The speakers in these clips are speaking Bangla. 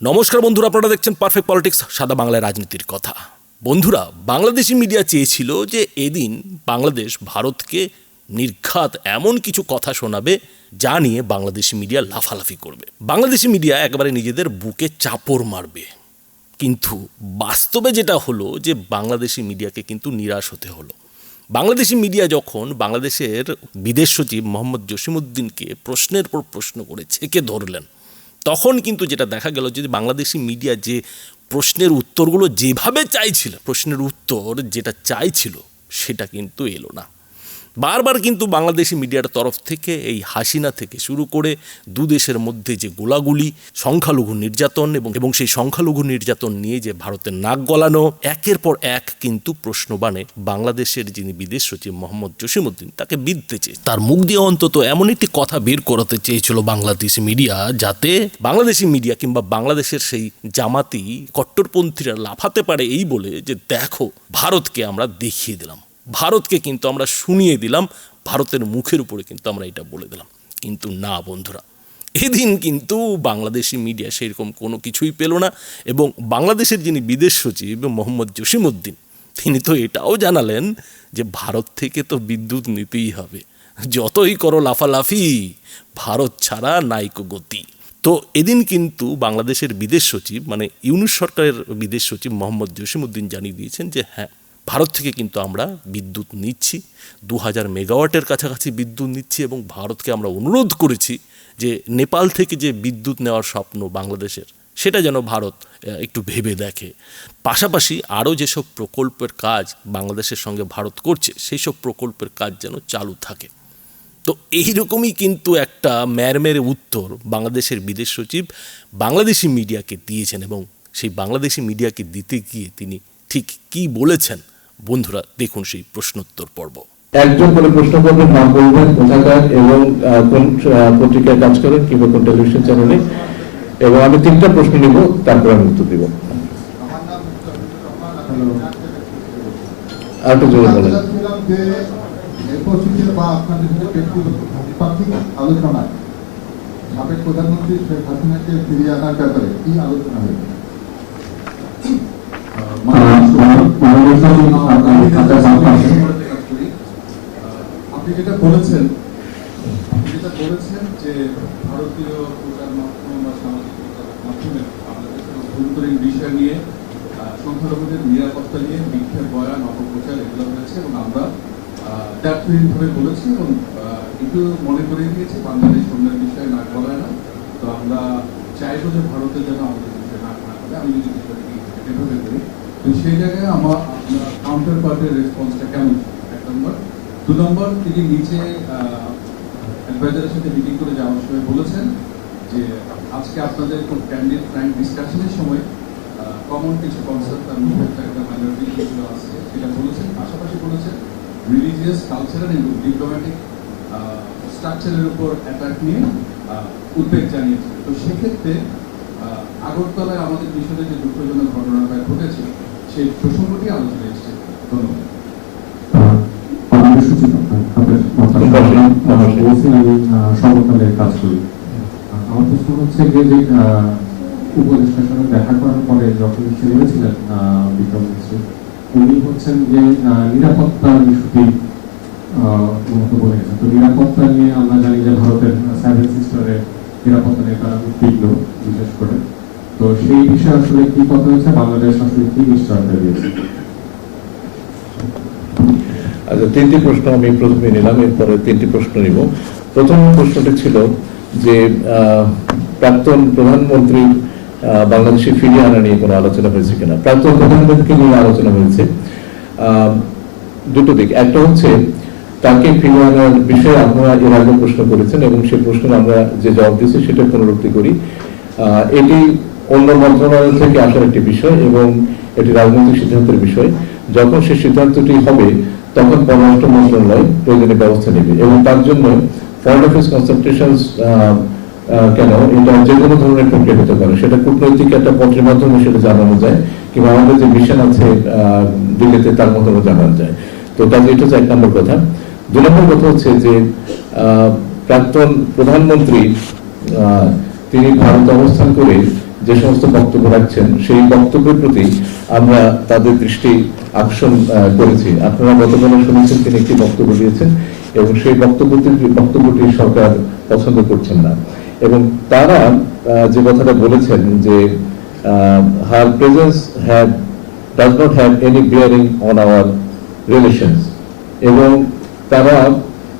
নমস্কার বন্ধুরা, আপনারা দেখছেন পারফেক্ট পলিটিক্স সাদা বাংলায় রাজনীতির কথা। বন্ধুরা, বাংলাদেশি মিডিয়া চেয়েছিল যে এদিন বাংলাদেশ ভারতকে নির্ঘাত এমন কিছু কথা শোনাবে যা নিয়ে বাংলাদেশি মিডিয়া লাফালাফি করবে। বাংলাদেশি মিডিয়া একেবারে নিজেদের বুকে চাপড় মারবে। কিন্তু বাস্তবে যেটা হলো যে বাংলাদেশি মিডিয়াকে কিন্তু নিরাশ হতে হলো। বাংলাদেশি মিডিয়া যখন বাংলাদেশের বিদেশ সচিব মোহাম্মদ জসিমুদ্দিনকে প্রশ্নের পর প্রশ্ন করে ছেকে ধরলেন তখন কিন্তু যেটা দেখা গেল যে বাংলাদেশি মিডিয়া যে প্রশ্নের উত্তরগুলো যেভাবে চাইছিল, প্রশ্নের উত্তর যেটা চাইছিল, সেটা কিন্তু এলো না। বারবার কিন্তু বাংলাদেশি মিডিয়ার তরফ থেকে এই হাসিনা থেকে শুরু করে দু দেশের মধ্যে যে গোলাগুলি, সংখ্যালঘু নির্যাতন এবং এবং সেই সংখ্যালঘু নির্যাতন নিয়ে যে ভারতের নাক গলানো, একের পর এক কিন্তু প্রশ্নবাণে বাংলাদেশের যিনি বিদেশ সচিব মোহাম্মদ জসিমুদ্দিন তাকে বিদতে চেয়ে তার মুখ দিয়ে অন্তত এমন একটি কথা বের করাতে চেয়েছিল বাংলাদেশি মিডিয়া যাতে বাংলাদেশি মিডিয়া কিংবা বাংলাদেশের সেই জামাতি কট্টরপন্থীরা লাফাতে পারে এই বলে যে, দেখো, ভারতকে আমরা দেখিয়ে দিলাম। ভারতকে কিন্তু আমরা শুনিয়ে দিলাম, ভারতের মুখের উপরে কিন্তু আমরা এটা বলে দিলাম। কিন্তু না বন্ধুরা, এদিন কিন্তু বাংলাদেশি মিডিয়া সেরকম কোনো কিছুই পেল না এবং বাংলাদেশের যিনি বিদেশ সচিব মোহাম্মদ জসিমউদ্দিন, তিনি তো এটাও জানালেন যে ভারত থেকে তো বিদ্যুৎ নিতেই হবে। যতই করো লাফালাফি, ভারত ছাড়া নাইকো গতি। তো এদিন কিন্তু বাংলাদেশের বিদেশ সচিব মানে ইউনুস সরকারের বিদেশ সচিব মোহাম্মদ জসিমউদ্দিন জানিয়ে দিয়েছেন যে হ্যাঁ ভারত থেকে কিন্তু আমরা বিদ্যুৎ নিচ্ছি দু হাজার মেগাওয়াটের কাছাকাছি বিদ্যুৎ নিচ্ছি এবং ভারতকে আমরা অনুরোধ করেছি যে নেপাল থেকে যে বিদ্যুৎ নেওয়ার স্বপ্ন বাংলাদেশের, সেটা যেন ভারত একটু ভেবে দেখে। পাশাপাশি আরও যেসব প্রকল্পের কাজ বাংলাদেশের সঙ্গে ভারত করছে সেই সব প্রকল্পের কাজ যেন চালু থাকে। তো এইরকমই কিন্তু একটা ম্যারমেরে উত্তর বাংলাদেশের বিদেশ সচিব বাংলাদেশি মিডিয়াকে দিয়েছেন এবং সেই বাংলাদেশি মিডিয়াকে দিতে গিয়ে তিনি ঠিক কি বলেছেন বন্ধুরা দেখুন সেই প্রশ্নোত্তর পর্ব। একজন করে প্রশ্ন করবেন নাম বলবেন কোথাকার এবং আহ, কোন পত্রিকায় কাজ করেন কিংবা কোন টেলিভিশন চ্যানেলে এবং আমি তিনটা প্রশ্ন নিব তারপর আমি উত্তর দিব। আর জোরে বলেন। আলোচনায় সাবেক প্রধানমন্ত্রী শেখ হাসিনাকে ফিরিয়ে আনার ব্যাপারে কি আলোচনা হয়েছে? আপনি যেটা বলেছেন যেটা বলেছেন যে ভারতীয় প্রচার মাধ্যম বা সামাজিক মাধ্যমে অভ্যন্তরীণ বিষয় নিয়ে সংখ্যালঘুদের নিরাপত্তা নিয়ে মিথ্যে বয়ান, অপপ্রচার এগুলো হয়েছে এবং আমরা ভাবে বলেছি এবং একটু মনে করিয়ে দিয়েছি, বাংলাদেশ অন্যের বিষয়ে না করায় না। তো আমরা চাইব যে ভারতের যেন আমাদের বিষয়ে না করা হবে আমি যদি বিষয়টি এভাবে করি তো সেই জায়গায় আমার কাউন্টার পার্টের রেসপন্সটা কেমন এক নম্বর। দু নম্বর, তিনি নিচে অ্যাডভাইজারের সাথে মিটিং করে যাওয়ার সময় বলেছেন যে, আজকে আপনাদের খুব ক্যান্ডিড ফ্র্যাঙ্ক ডিসকাশনের সময় কমন কিছু কনসেপ্ট তার মধ্যে একটা মাইনরিটি ইস্যু আছে সেটা বলেছেন। পাশাপাশি বলেছেন রিলিজিয়াস কালচারাল এবং ডিপ্লোম্যাটিক স্ট্রাকচারের উপর অ্যাটাক নিয়ে উদ্বেগ জানিয়েছেন তো সেক্ষেত্রে আগরতলায় আমাদের মিশনে যে দুঃখজনক ঘটনাটা ঘটেছে সেই প্রসঙ্গটি আলোচনায় এসেছে। ধন্যবাদ। উনি হচ্ছেন যে আহ, নিরাপত্তার ইস্যুটি মূলত বলে গেছেন তো নিরাপত্তা নিয়ে আমরা জানি যে ভারতের সেভেন সিস্টারের নিরাপত্তা নিয়ে তারা উদ্বিগ্ন বিশেষ করে তো সেই বিষয়ে আসলে কি কথা হয়েছে? বাংলাদেশ আসলে কি নিশ্চয়তা দিয়েছে? আচ্ছা তিনটি প্রশ্ন আমি প্রথমে নিলাম, এরপরে তিনটি প্রশ্ন নিব। প্রথম প্রশ্নটি ছিল যে প্রাক্তন প্রধানমন্ত্রী বাংলাদেশে ফিরিয়ে আনা নিয়ে কোনো আলোচনা হয়েছে কিনা? প্রাক্তন প্রধানমন্ত্রীকে নিয়ে আলোচনা হয়েছে? দুটো দিক। একটা হচ্ছে, তাকে ফিরিয়ে আনার বিষয়ে আপনারা এর আগে প্রশ্ন করেছেন এবং সেই প্রশ্নের আমরা যে জবাব দিয়েছি সেটা পুনরুক্তি করি। এটি অন্য মন্ত্রণালয় থেকে আসার একটি বিষয় এবং এটি রাজনৈতিক সিদ্ধান্তের বিষয়। যখন সেই সিদ্ধান্তটি হবে, তখন পররাষ্ট্র মন্ত্রণালয় প্রয়োজনীয় ব্যবস্থা নেবে এবং তার জন্য ফরেন অফিস কনসালটেশন কেন? এটা যে কোনো ধরনের প্রক্রিয়া হতে পারে। সেটা কূটনৈতিক একটা পত্রের মাধ্যমে সেটা জানানো যায় কিংবা আমাদের যে মিশন আছে দিল্লিতে তার মাধ্যমে জানানো যায়। তো কাজে এটা হচ্ছে এক নম্বর কথা। দুই নম্বর কথা হচ্ছে যে প্রাক্তন প্রধানমন্ত্রী তিনি ভারতে অবস্থান করে যে সমস্ত বক্তব্য রাখছেন, সেই বক্তব্যের প্রতি আমরা তাদের দৃষ্টি আকর্ষণ করেছি। আপনারা গতকালে শুনেছেন তিনি একটি বক্তব্য দিয়েছেন এবং সেই বক্তব্যটি বক্তব্যটি সরকার পছন্দ করছেন না। এবং তারা যে কথাটা বলেছেন যে her presence have does not have any bearing on our relations এবং তারা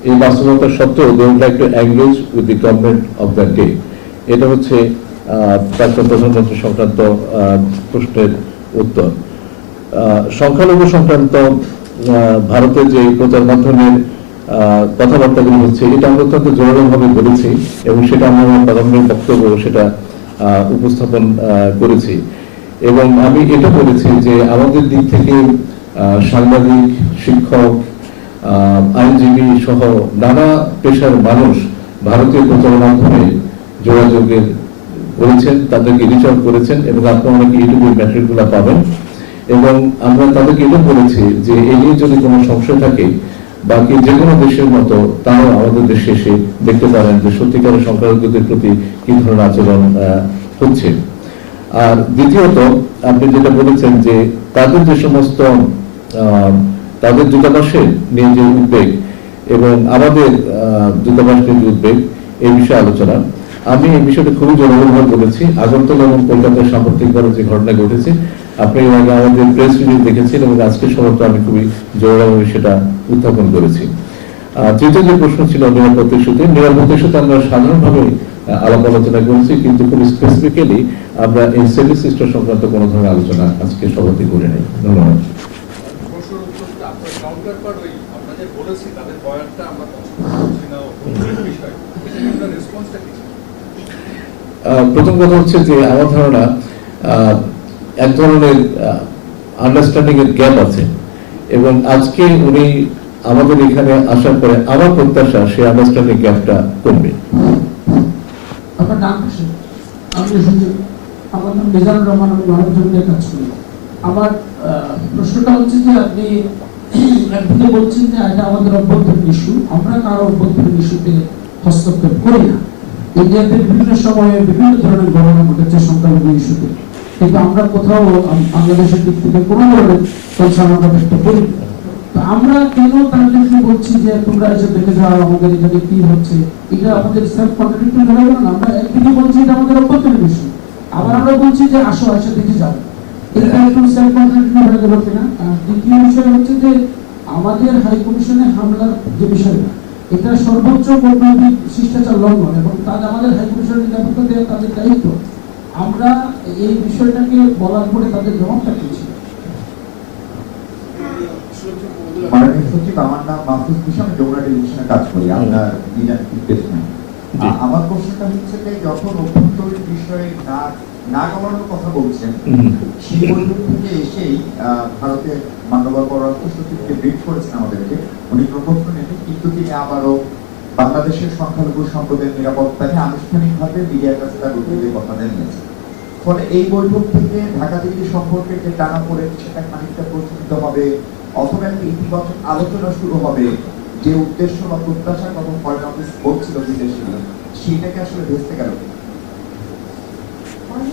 এই বাস্তবতা সত্ত্বেও they would like to engage with the government of the day এটা হচ্ছে প্রাক্তন প্রধানমন্ত্রী সংক্রান্ত প্রশ্নের উত্তর। সংখ্যালঘু সংক্রান্ত ভারতের যে প্রচার মাধ্যমের কথাবার্তাগুলো হচ্ছে, এটা আমরা অত্যন্ত জোরালোভাবে বলেছি এবং সেটা আমরা আমার প্রারম্ভিক বক্তব্য সেটা উপস্থাপন করেছি। এবং আমি এটা বলেছি যে আমাদের দিক থেকে সাংবাদিক, শিক্ষক আইনজীবী সহ নানা পেশার মানুষ ভারতীয় প্রচার মাধ্যমে যোগাযোগের করেছেন তাদেরকে রিচ আউট করেছেন এবং আপনারা অনেকে ইউটিউবের ম্যাটেরিয়ালগুলো পাবেন। এবং আমরা তাদেরকে এটা বলেছি যে এই নিয়ে যদি কোনো সংশয় থাকে, বাকি যে কোনো দেশের মতো তারাও আমাদের দেশে এসে দেখতে পারেন যে সত্যিকারের সংখ্যালঘুদের প্রতি কি ধরনের আচরণ হচ্ছে। আর দ্বিতীয়ত, আপনি যেটা বলেছেন যে তাদের যে সমস্ত তাদের দূতাবাসের নিয়ে যে উদ্বেগ এবং আমাদের দূতাবাস নিয়ে যে উদ্বেগ, এই বিষয়ে আলোচনা। আমি এই বিষয়টা খুবই জনগণভাবে বলেছি। আগরতলা এবং কলকাতায় সাম্প্রতিকভাবে যে ঘটনা ঘটেছে, আপনি এর আগে আমাদের প্রেস রিলিজ দেখেছেন এবং আজকে সমাপ্ত আমি খুবই জোরালোভাবে সেটা উত্থাপন করেছি। তৃতীয় যে প্রশ্ন ছিল নিরাপত্তার ইস্যুতে নিরাপত্তার ইস্যুতে আমরা সাধারণভাবে আলাপ আলোচনা করেছি, কিন্তু খুব স্পেসিফিক্যালি আমরা এই সেভি সিস্টেম সংক্রান্ত কোনো ধরনের আলোচনা আজকে সভাতে করে নেই। ধন্যবাদ প্রশ্নের উত্তরটা আপনার কাউন্টার পার্ট ওই আপনাদের বলেছি তাদের বয়ানটা আমরা পছন্দ করছি না ওদের বিষয় এটা রেসপন্সটা কি ছিল? আহ, প্রথম কথা হচ্ছে যে আমার ধারণা এক ধরনের আন্ডারস্ট্যান্ডিং এর গ্যাপ আছে। এবং আজকে উনি আমাদের এখানে আসার পরে আমার প্রত্যাশা সেই আন্ডারস্ট্যান্ডিং গ্যাপটা কমবে। আমরা কারও। অভ্যন্তরীণ ইস্যুতে হস্তক্ষেপ করি না। ইন্ডিয়াতে বিভিন্ন সময়ে বিভিন্ন ধরনের ঘটনা ঘটেছে সংখ্যালঘু ইস্যুতে। কিন্তু আমরা কোথাও বাংলাদেশের দিক থেকে কোনো ধরনের কনসার্ন আমরা ব্যক্ত করি। আমরা কেন তাদেরকে বলছি যে তোমরা এসে দেখে যাও, আমাদের এখানে কি হচ্ছে? এটা আমাদের সেলফ কন্ট্রাডিক্টরি হয়ে গেল না। আমরা একদিকে বলছি এটা আমাদের অভ্যন্তরীণ বিষয় আবার আমরা বলছি যে আসো এসে দেখে যাও। এটা একটু সেলফ কন্ট্রাডিক্টরি হয়ে গেল কিনা? দ্বিতীয় বিষয় হচ্ছে যে আমাদের হাই কমিশনে হামলার যে বিষয়টা এটা সর্বোচ্চ কূটনৈতিক শিষ্টাচার লঙ্ঘন এবং তার আমাদের হাই কমিশনের নিরাপত্তা দেওয়া তাদের দায়িত্ব। আমরা এই বিষয়টাকে বলার পরে তাদের জবাবটা মাননীয় সচিব আমার নাম মাহফুজ টেলিভিশনে কাজ করি। আপনার। আমার প্রশ্নটা হচ্ছে যে যখন অভ্যন্তরীণ বিষয়ে না না গলানোর কথা বলছেন। বৈঠক থেকে এসেই আহ, ভারতের মান্যবর পররাষ্ট্র সচিবকে ব্রিফ করেছেন আমাদেরকে। উনি নেবেন কিন্তু তিনি আবারও বাংলাদেশের সংখ্যালঘু সম্প্রদায়ের নিরাপত্তা নিয়ে আনুষ্ঠানিকভাবে মিডিয়ার কাছে তার উদ্বেগের কথা জানিয়েছেন। ফলে এই বৈঠক থেকে ঢাকা দিল্লি সম্পর্কে যে টানা পড়ে সেটা খানিকটা প্রচলিত হবে অথবা একটা ইতিবাচক আলোচনা শুরু হবে যে উদ্দেশ্য বা প্রত্যাশার কথা ফরেন অফিস বলছিল বিদেশি সেটাকে আসলে ভেস্তে গেল কিনা? মাননীয় পররাষ্ট্র সচিব, আমি এখানে নাপিত আবেদন করে বলছি।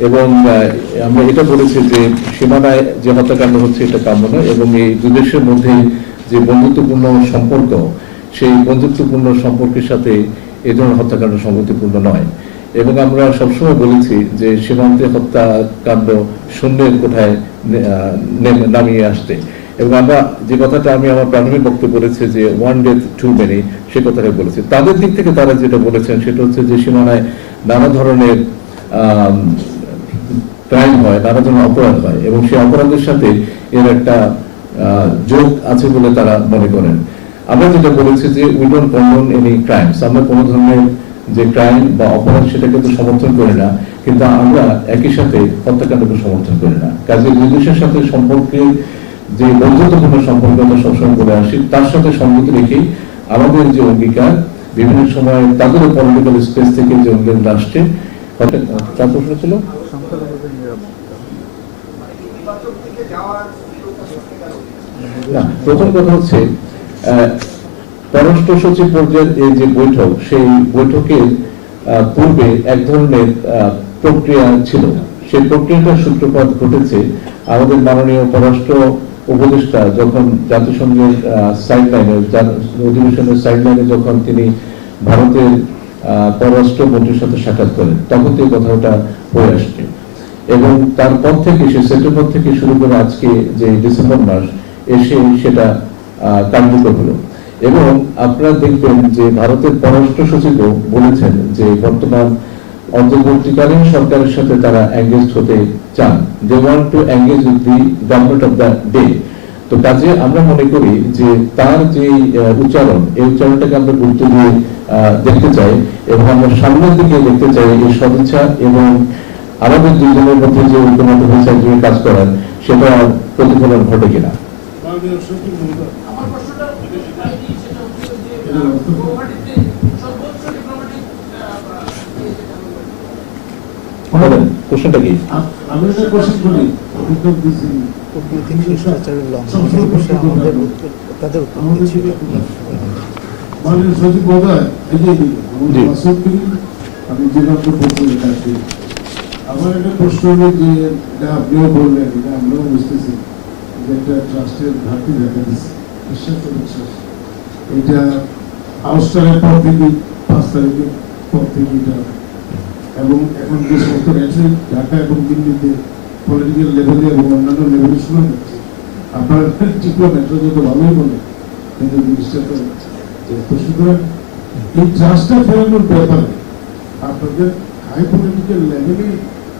এবং আমরা এটা বলেছি যে সীমানায় যে হত্যাকাণ্ড হচ্ছে এটা কাম্য নয় এবং এই দুই দেশের মধ্যে যে বন্ধুত্বপূর্ণ সম্পর্ক, সেই বন্ধুত্বপূর্ণ সম্পর্কের সাথে এই ধরনের হত্যাকাণ্ড সংগতিপূর্ণ নয়। এবং আমরা সবসময় বলেছি যে সীমান্তে হত্যাকাণ্ড শূন্যের কোঠায় নেমে- নামিয়ে আসতে। এবং আমরা যে কথাটা আমি আমার প্রাথমিক বক্তব্য বলেছি যে ওয়ান ডে টু মেনি সে কথাটাই বলেছি। তাদের দিক থেকে তারা যেটা বলেছেন সেটা হচ্ছে যে সীমানায় নানা ধরনের ক্রাইম হয় নানা ধরনের অপরাধ হয় এবং সেই অপরাধের সাথে এর একটা আহ, যোগ আছে বলে তারা মনে করেন। আমরা যেটা বলেছি যে we don't condone any crimes আমরা কোনো ধরনের যে ক্রাইম বা অপরাধ সেটাকে তো সমর্থন করি না কিন্তু আমরা একই সাথে হত্যাকাণ্ডকে সমর্থন করি না। কাজে দুই দেশের সাথে সম্পর্কে যে বন্ধুত্বপূর্ণ সম্পর্ক আমরা সবসময় করে আসি তার সাথে সঙ্গতি রেখেই আমাদের যে অঙ্গীকার বিভিন্ন সময় তাদের পলিটিক্যাল স্পেস থেকে যে অঙ্গীকার আসছে হঠাৎ- চার প্রশ্ন ছিল? না, প্রথম কথা হচ্ছে পররাষ্ট্র সচিব পর্যায়ের এই যে বৈঠক, সেই বৈঠকের পূর্বে এক ধরনের প্রক্রিয়া ছিল। সেই প্রক্রিয়াটার সূত্রপাত ঘটেছে আমাদের মাননীয় পররাষ্ট্র উপদেষ্টা যখন জাতিসংঘের সাইড লাইনে অধিবেশনের সাইড লাইনে যখন তিনি ভারতের পররাষ্ট্র মন্ত্রীর সাথে সাক্ষাৎ করেন, তখন তো এই কথাটা হয়ে আসছে এবং তারপর থেকে সে সেপ্টেম্বর থেকে শুরু করে আজকে যে ডিসেম্বর মাস, এসে সেটা কার্যকর হলো। এবং আপনারা দেখবেন যে ভারতের পররাষ্ট্র সচিবও বলেছেন যে বর্তমান অন্তর্বর্তীকালীন সরকারের সাথে তারা এঙ্গেজ হতে চান। They want to engage with the government of the day তো কাজে আমরা মনে করি যে তার যে উচ্চারণ, এই উচ্চারণটাকে আমরা গুরুত্ব দিয়ে দেখতে চাই এবং আমরা সামনের দিকে দেখতে চাই এই সদিচ্ছা এবং আমাদের দুজনের মধ্যে যে ঐক্যমত হয়েছে একজনে কাজ করার সেটা প্রতিফলন ঘটে কিনা? কোশ্চেনটা কি? আমি একটা কোশ্চেন করি। উত্তর দিচ্ছি সংসদ প্রশ্ন আমাদের তাদের উত্তর আমাদের দিচ্ছি। মাননীয় সচিব মহোদয় এই যে জি। আমাদের আমার একটা প্রশ্ন হলো যে আপনিও বললেন, এটা আমরাও বুঝতেছি যে একটা ট্রাস্টের ঘাটতি দেখা দিচ্ছে, বিশ্বাস বিশ্বাস। এটা আউস্টারের পর থেকে, পাঁচ তারিখের পর থেকে এটা এবং এখন যে সমস্ত রেট্রিক ঢাকা এবং দিল্লিতে পলিটিক্যাল লেভেলে এবং অন্যান্য লেভেলে শোনা যাচ্ছে আপনার ডিপ্লোম্যাটরা যত ভালোই বলে কিন্তু জিনিসটা তো তো সুতরাং এই ট্রাস্টটা ফেরানোর ব্যাপারে আপনাদের হাই পলিটিক্যাল লেভেলে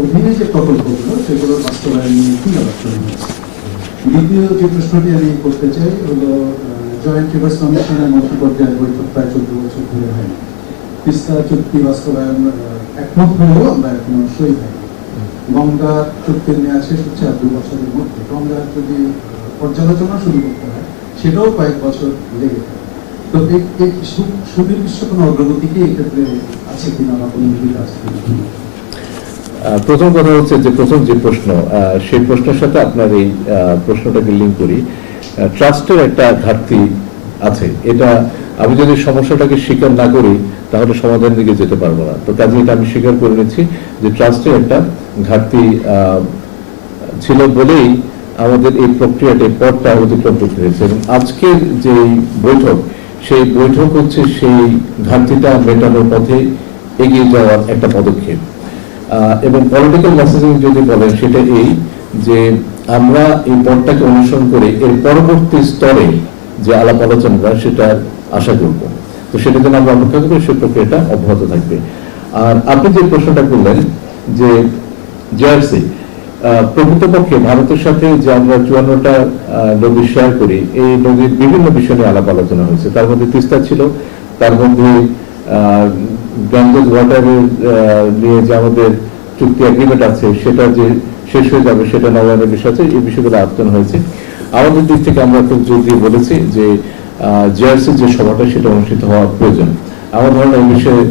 অধীনে প্রকল্পগুলো সেগুলোর বাস্তবায়ন কি হয়েছে? দ্বিতীয় যে প্রশ্নটি আমি করতে চাই হলো জয়েন্ট রিভার্স কমিশনের মন্ত্রী পর্যায়ের বৈঠক প্রায় চোদ্দ বছর ধরে হয়নি। তিস্তা চুক্তি বাস্তবায়ন একমত হলেও আমরা এখনও সই হয়নি। গঙ্গা চুক্তির মেয়াদ শেষ হচ্ছে আর দু বছরের মধ্যে। গঙ্গার যদি পর্যালোচনা শুরু করতে হয়, সেটাও কয়েক বছর লেগে যায় তো সুনির্দিষ্ট কোনো অগ্রগতি কি এক্ষেত্রে আছে কিনা বা কোনো ভূমিকা আছে কিনা? প্রথম কথা হচ্ছে যে প্রথম যে প্রশ্ন সেই প্রশ্নের সাথে আপনার এই প্রশ্নটাকে লিঙ্ক করি। ট্রাস্টের একটা ঘাটতি আছে। এটা আমি যদি সমস্যাটাকে স্বীকার না করি, তাহলে সমাধানের দিকে যেতে পারব না। তো কাজে এটা আমি স্বীকার করে নিচ্ছি যে ট্রাস্টের একটা ঘাটতি ছিল বলেই আমাদের এই প্রক্রিয়াটা পথটা অতিক্রম করতে হয়েছে। এবং আজকের যে বৈঠক, সেই বৈঠক হচ্ছে সেই ঘাটতিটা মেটানোর পথে এগিয়ে যাওয়ার একটা পদক্ষেপ। এবং পলিটিক্যাল মেসেজিং যদি বলেন, সেটা এই যে আমরা এই পথটাকে অনুসরণ করে এর পরবর্তী স্তরে যে আলাপ আলোচনা সেটা আশা করব। তো সেটা যেন আমরা অপেক্ষা করি সেই প্রক্রিয়াটা অব্যাহত থাকবে। আর আপনি যে প্রশ্নটা করলেন যে জেআরসি প্রকৃতপক্ষে ভারতের সাথে যে আমরা চুয়ান্নটা নদী শেয়ার করি, এই নদীর বিভিন্ন বিষয় নিয়ে আলাপ আলোচনা হয়েছে। তার মধ্যে তিস্তা ছিল, তার মধ্যে গঞ্জেস ওয়াটারের নিয়ে যে আমাদের চুক্তি এগ্রিমেন্ট আছে, সেটা যে শেষ হয়ে যাবে সেটা নবায়নের বিষয় আছে, এই বিষয়গুলো আলোচনা হয়েছে। আমাদের দিক থেকে আমরা খুব জোর দিয়ে বলেছি যে জেআরসি যে সভাটা, সেটা অনুষ্ঠিত হওয়া প্রয়োজন। আমার ধারণা এই বিষয়ে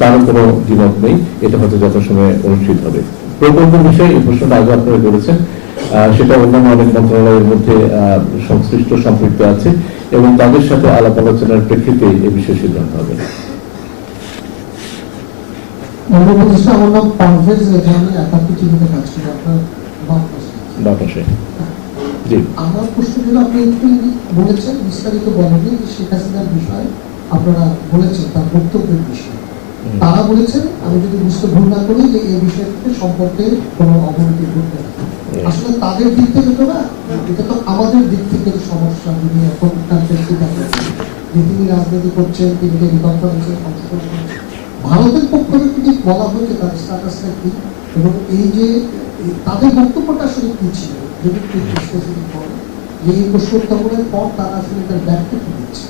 তারও কোনো দ্বিমত নেই, এটা হয়তো যথাসময়ে অনুষ্ঠিত হবে। প্রকল্প বিষয়ে এই প্রশ্নটা আগে আপনারা করেছেন। সেটা অন্যান্য অনেক মন্ত্রণালয়ের মধ্যে সংশ্লিষ্ট সম্পৃক্ত আছে এবং তাদের সাথে আলাপ আলোচনার প্রেক্ষিতে এই বিষয়ে সিদ্ধান্ত হবে। অন্ধ্রপ্রদেশে আমার নাম পারভেজ রেজানি একাত্তর টিভিতে কাজ করি আপনার বাপ জি। আমার প্রশ্ন ছিল আপনি একটু বলেছেন বিস্তারিত বলেননি শেখ হাসিনার বিষয়ে আপনারা বলেছেন তার বক্তব্যের বিষয়ে। তারা বলেছেন আমি যদি বুঝতে ভুল না করি যে এই বিষয়টিতে সম্পর্কে কোনো অবনতি ঘটবে আসলে তাদের দিক থেকে তো না এটা তো আমাদের দিক থেকে সমস্যা যিনি এখন তার আছেন। যে তিনি রাজনীতি করছেন তিনি অংশগ্রহণ ভারতের পক্ষ বলা হয়েছে তার স্ট্যাটাসটা কি? এবং এই যে তাদের বক্তব্যটা আসলে কি ছিল? যদি একটু বলেন যে এই পর তারা আসলে তার ব্যাখ্যা কি দিচ্ছে?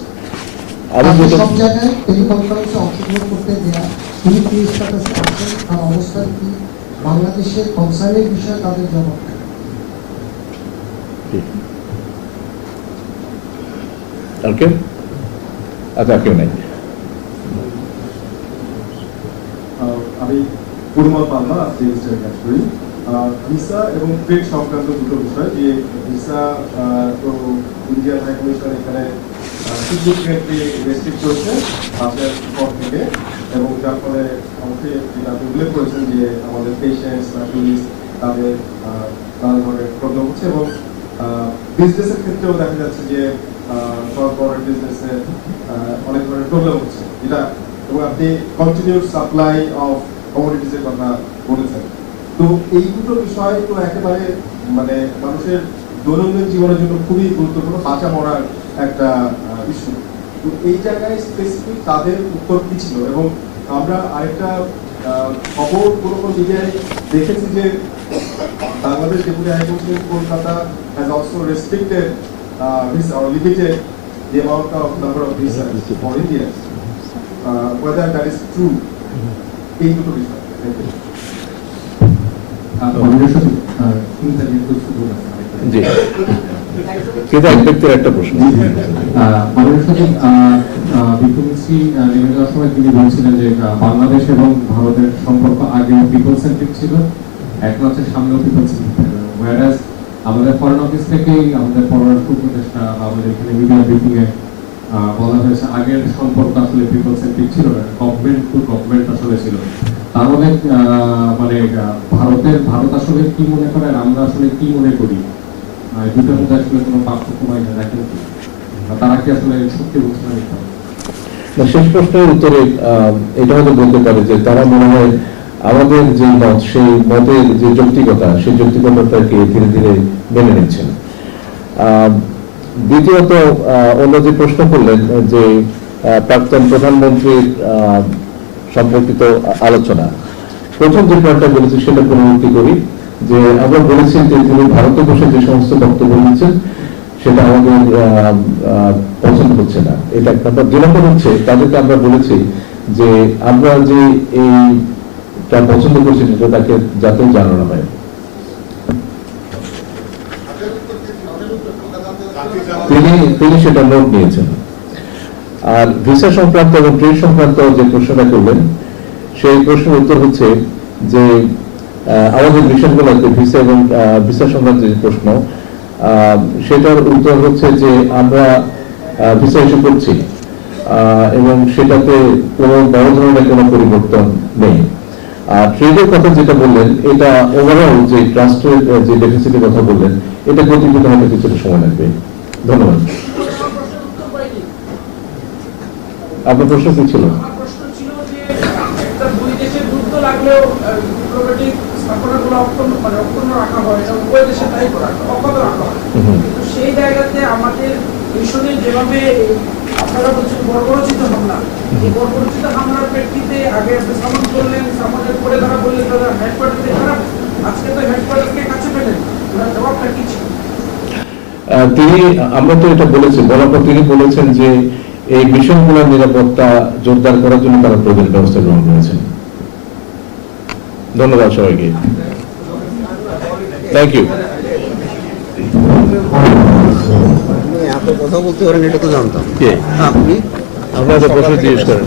সব জায়গায় টেলিকনফারেন্সে অংশগ্রহণ করতে দেয়া তিনি কি স্ট্যাটাসে আছেন? তার অবস্থান কি? বাংলাদেশের কনসার্নের বিষয়ে তাদের জবাব কি? আর কেউ আচ্ছা আর কেউ নাই। আমি পরিমল পাল্লা আজকে স্টার কাজ করি। ভিসা এবং ট্রেড সংক্রান্ত দুটো বিষয়, যে ভিসা তো ইন্ডিয়ান হাই কমিশন এখানে সিগনিফিকেন্টলি রেস্ট্রিক্ট করেছে আসার পর থেকে এবং যার ফলে অবশ্যই যেটা উল্লেখ করেছেন যে আমাদের পেশেন্টস বা টুরিস্ট তাদের নানা ধরনের প্রবলেম হচ্ছে এবং বিজনেসের ক্ষেত্রেও দেখা যাচ্ছে যে কর্পোরেট বিজনেসে অনেক ধরনের প্রবলেম হচ্ছে। যেটা এবং আপনি কন্টিনিউড সাপ্লাই অফ কমোডিটিসের কথা বলেছেন। তো এই দুটো বিষয় তো একেবারে মানে মানুষের দৈনন্দিন জীবনের জন্য খুবই গুরুত্বপূর্ণ বাঁচা মরার একটা ইস্যু তো এই জায়গায় স্পেসিফিক তাদের উত্তর কি ছিল? এবং আমরা আরেকটা খবর কোনো কোনো মিডিয়ায় দেখেছি যে Bangladesh deputy high commission Kolkata also restricted uh, visa or limited the amount of number of visas for Indians. Uh, whether that is বিষয়। জি। ব্যক্তির একটা প্রশ্ন। নেমে যাওয়ার সময় তিনি বলছিলেন যে বাংলাদেশ এবং ভারতের সম্পর্ক আগেও পিপল সেন্ট্রিক ছিল এক মাসের সামনেও পিপল সেন্ট্রিক ওয়ারাজ আমাদের ফরেন অফিস থেকেই আমাদের পররাষ্ট্র উপদেষ্টা আমাদের এখানে মিডিয়া ব্রিফিং এ আহ, বলা হয়েছে আগের সম্পর্ক আসলে সেন্ট্রিক ছিল না গভর্নমেন্ট টু গভর্নমেন্ট আসলে ছিল। তার মানে মানে ভারতের ভারত আসলে কি মনে আমরা আসলে কি মনে করি? মধ্যে আসলে কোনো পার্থক্য হয় না তারা কি আসলে সত্যি বলছে? না, শেষ প্রশ্নের উত্তরে এটা হয়তো বলতে পারে যে তারা মনে হয় আমাদের যে মত সেই মতের যে যৌক্তিকতা সেই যৌক্তিকতাটাকে ধীরে ধীরে মেনে নিচ্ছেন। দ্বিতীয়ত অন্য যে প্রশ্ন করলেন যে প্রাক্তন প্রধানমন্ত্রীর সম্পর্কিত আলোচনা। প্রথম যে পয়েন্টটা বলেছি, সেটা পুনরুক্তি করি, যে আমরা বলেছি যে তিনি ভারতে বসে যে সমস্ত বক্তব্য দিচ্ছেন, সেটা আমাদের পছন্দ হচ্ছে না। এটা এক নম্বর দুই নম্বর হচ্ছে, তাদেরকে আমরা বলেছি যে, আমরা যে এইটা পছন্দ করছি, সেটা তাকে যাতে জানানো হয় তিনি তিনি সেটা নোট নিয়েছেন আর ভিসা সংক্রান্ত এবং ট্রেড সংক্রান্ত যে প্রশ্নটা করলেন, সেই প্রশ্নের উত্তর হচ্ছে যে আমাদের মিশনগুলোতে ভিসা এবং ভিসা সংক্রান্ত যে প্রশ্ন সেটার উত্তর হচ্ছে যে আমরা ভিসা ইস্যু করছি এবং সেটাতে কোনো বড় ধরনের কোনো পরিবর্তন নেই। আর ট্রেডের কথা যেটা বললেন, এটা ওভারঅল যে ট্রাস্টের, যে ডেফিসিটের কথা বললেন, এটা প্রতিফলিত হতে কিছুটা সময় লাগবে। ধন্যবাদ। আপনার প্রশ্ন কি ছিল? মানে সেই জায়গাতে আমাদের মিশনে যেভাবে এই আপনারা বলছেন বর্বরচিত হামলা এই বর্বরচিত হামলার প্রেক্ষিতে আগে আপনি সামন করলেন সামনের পরে তারা বললেন তারা হেডকোয়ার্টারকে খারাপ আজকে তো হেডকোয়ার্টারকে কাছে পেলেন জবাবটা কি ছিল? তিনি আমরা তো এটা বলেছি বলার পর তিনি বলেছেন যে এই মিশনগুলোর নিরাপত্তা জোরদার করার জন্য তারা প্রয়োজন ব্যবস্থা গ্রহণ করেছেন। ধন্যবাদ সবাইকে। থ্যাংক ইউ কথা বলতে পারেন এটা তো জানতাম। আপনি? আপনারা প্রশ্ন জিজ্ঞেস করেন।